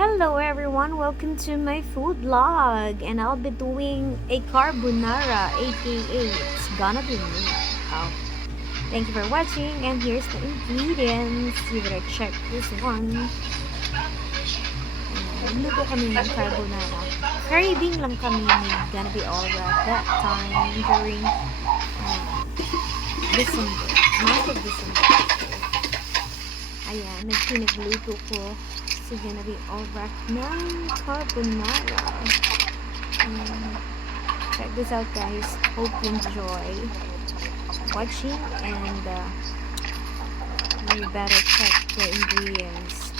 Hello everyone, welcome to my food vlog and I'll be doing a carbonara aka it's gonna be me. Oh, thank you for watching and here's the ingredients. You better check this one. Luto kami ng carbonara. Craving lang kami ni Gonna Be Alright that time during December. Month of December. Ayan, nagluto ko. So, gonna be alright ng carbonara. Check this out, guys. Hope you enjoy watching and you better check the ingredients.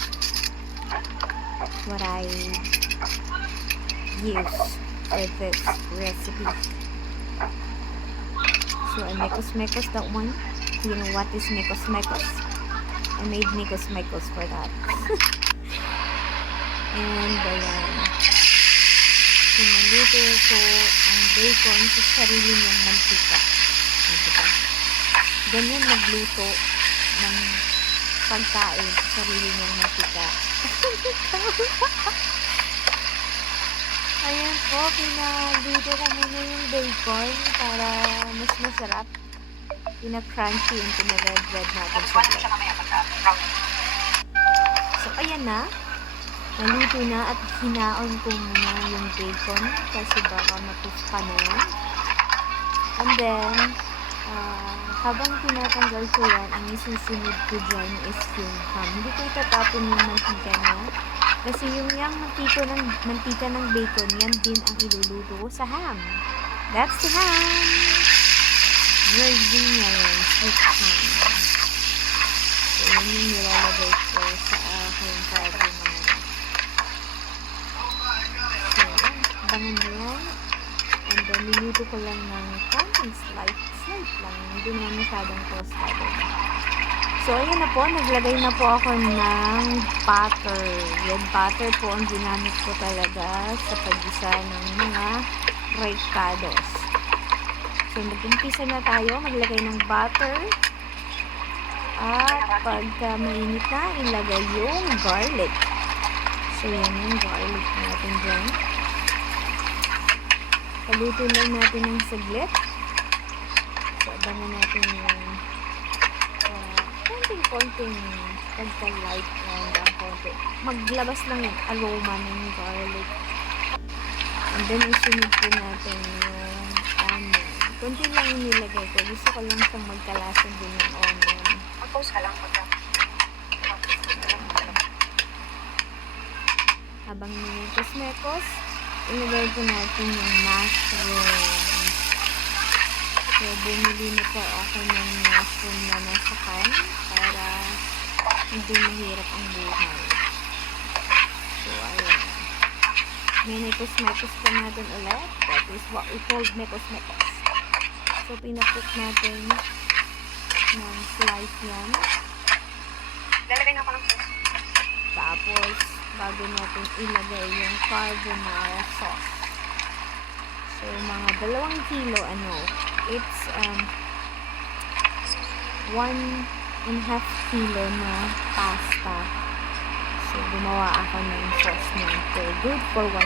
What I use for this recipe. So, a mekos-mekos, that one. Do you know what is mekos-mekos? I made mekos-mekos for that. And ayan, pinaluto ko ang bacon sa sarili niyang mantika. Diba? Ganyan magluto ng pagkain sa sarili niyang mantika. Ayan po, pinaluto ko muna yung bacon para mas masarap. Pina-crunchy yung pina-red natin sa plate. So, ayan na. Naluto na at hinaon ko muna yung bacon kasi baka matuspa na yan. And then, habang tinatanggal ko yan, ang isusunod ko dyan is yung ham. Hindi ko itatapon yung mantika niya kasi yung mantika ng bacon, yan din ang iluluto ko sa ham. That's the ham! Virginia yan, sweet ham. So, yun yung nilalagay ko sa aking carbonara. Abangan mo yan. And then, niluto ko lang ng konting slight lang. Hindi naman masyadong toasted. So, ayan na po. Naglagay na po ako ng butter. Yan, butter po ang ginamit ko talaga sa paggisa ng mga recados. So, mag-umpisa na tayo. Maglagay ng butter. At pagka mainit na, ilagay yung garlic. So, yan yung garlic natin dyan. Paluto lang natin ng saglit. So, abangan natin yung konting pagka-light ng konti. Maglabas lang yung aroma ng garlic. And then, isunod po natin yung onion. Konti lang yung nilagay ko. Gusto ko lang siyang magkalasan din yung onion. Mag-post ka lang pagka. Habang mekos-mekos, ilagay po natin yung mushroom. So, bumili na po ako ng mushroom na nasa can para hindi mahirap ang buhay. So, ayun. May mekos-mekos pa natin ulit. That is what we call mekos-mekos. So, pinapok natin ng slice yan. Lalagay na ako ng sauce. Tapos, bago natin ilagay yung carbonara sauce. So, mga 2 kilo, it's 1.5 kilo na pasta. So, gumawa ako ng sauce niya. So, good for 1.5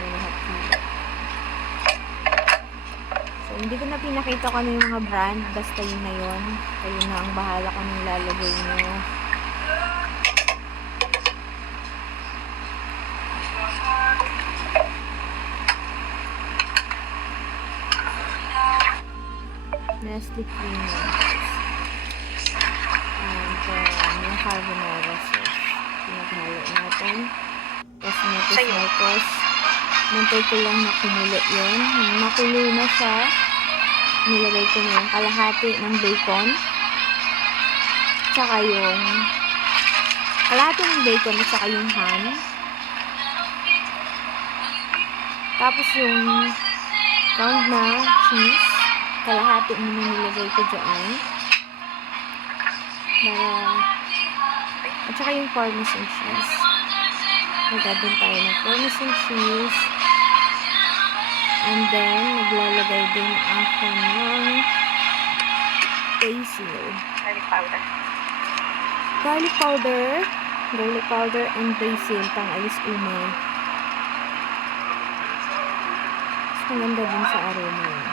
kilo. So, hindi ko na pinakita ko yung mga brand. Basta yun na yun. Kayo na ang bahala kung anong lalagay nyo. Nestle creamer and yung carbonara sauce pinaghalo natin tapos mekos nantay ko lang na kumulo yun. Nung makulo na siya, nilagay ko na yung kalahati ng bacon tsaka yung kalahati ng bacon at tsaka yung ham, tapos yung round na cheese kalahati muna nilagay ko dyan. At saka yung parmesan cheese. Nagdadun tayo ng parmesan cheese. And then, naglalagay din ako ng basil. Garlic powder. Garlic powder. garlic powder, and basil pang alis umay. Mas maganda din sa aroma yun.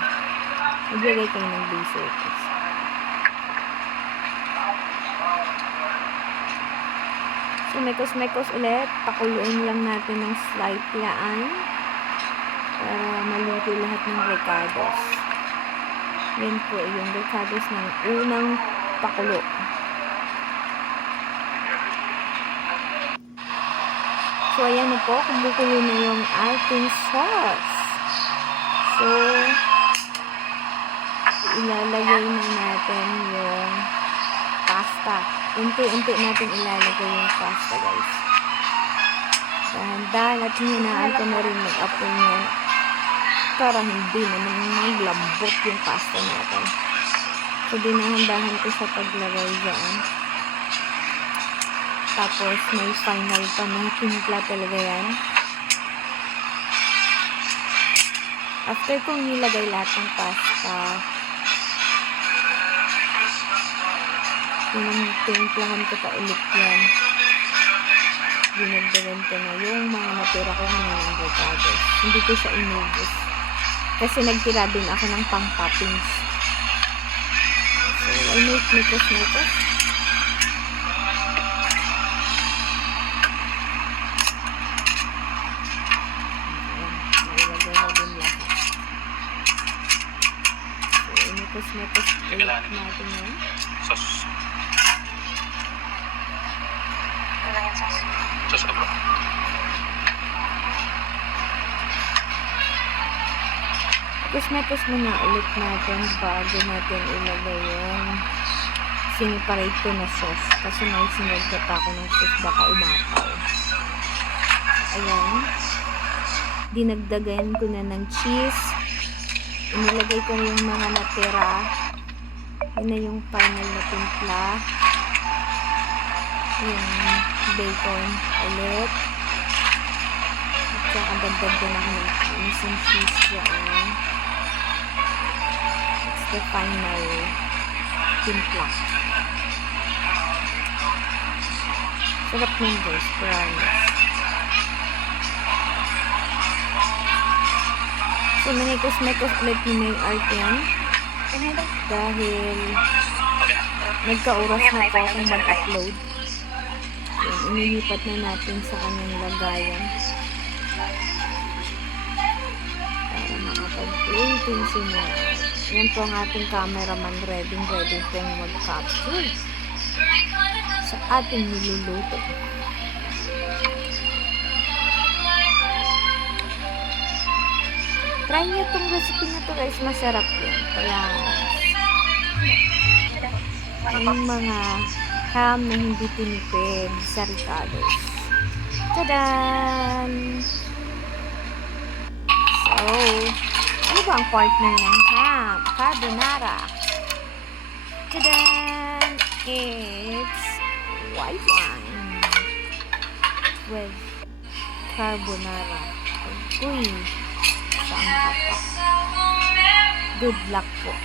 Maglagay kayo ng basil. So, mekos-mekos ulit. Pakuluin lang natin ng slight yaan para maluto lahat ng ricados. Yan po yung ricados ng unang pakulo. So, ayan na po. Kumukulo na yung ating sauce. So, ilalagay na natin yung pasta. Unti-unti natin ilalagay yung pasta, guys. Dahan-dahan at hinaan ko na rin mag-apoy niyan para hindi naman maglambot yung pasta natin. So, dinahan-dahan ko sa paglagay dyan. Tapos, may final pa ng timpla talaga yan. After kong nilagay lahat ng pasta, tinimplahan ko pa ulit yan. Dinagdagan ko na yung mga natira ko ng avocados. Hindi ko siya inubos. Kasi nagtira din ako ng pang-toppings. So, I make mekos-mekos. Mekos ulit natin yun. Sos. Ano lang yan, sauce? Sos ka bro. Mekos muna ulit natin bago natin ilagay yung siniparate ko na sauce. Kasi may sinagdat ako ng sauce, baka umapaw. Ayan. Dinagdagan ko na ng cheese. Inilagay ko yung mga natira. Yun na yung final na timpla. Yung bacon ulit. At saka dagdag din ako ng isang cheese dyan. It's the final timpla. Sarap nun guys, promise. So, mekos ulit ni May Art yan. Dahil nagka-oras na po akong mag-upload. Yan, inilipat na natin sa kanyang lagayan. Para makapag-painting siya. Yan po ang ating cameraman. Ready pong mag-capture sa ating niluluto. Try nyo itong recipe na to guys, masarap yun. Kaya, yung mga ham na hindi tinipid sa ricados. Tadaan! So, ano ba ang partner ng ham? Carbonara. Tadaan! It's white wine with carbonara. Uy! Saan ka pa? Good luck po.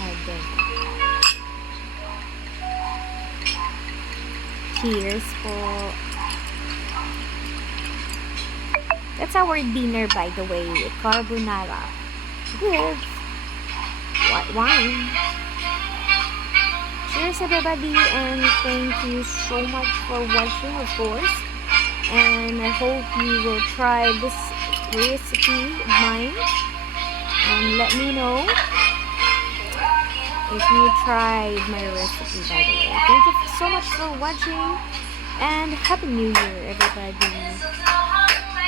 Again. Cheers po. That's our dinner, by the way. Carbonara with white wine. Cheers everybody, and thank you so much for watching, of course. And I hope you will try this recipe of mine. And let me know if you tried my recipe, by the way. Thank you so much for watching. And Happy New Year, everybody.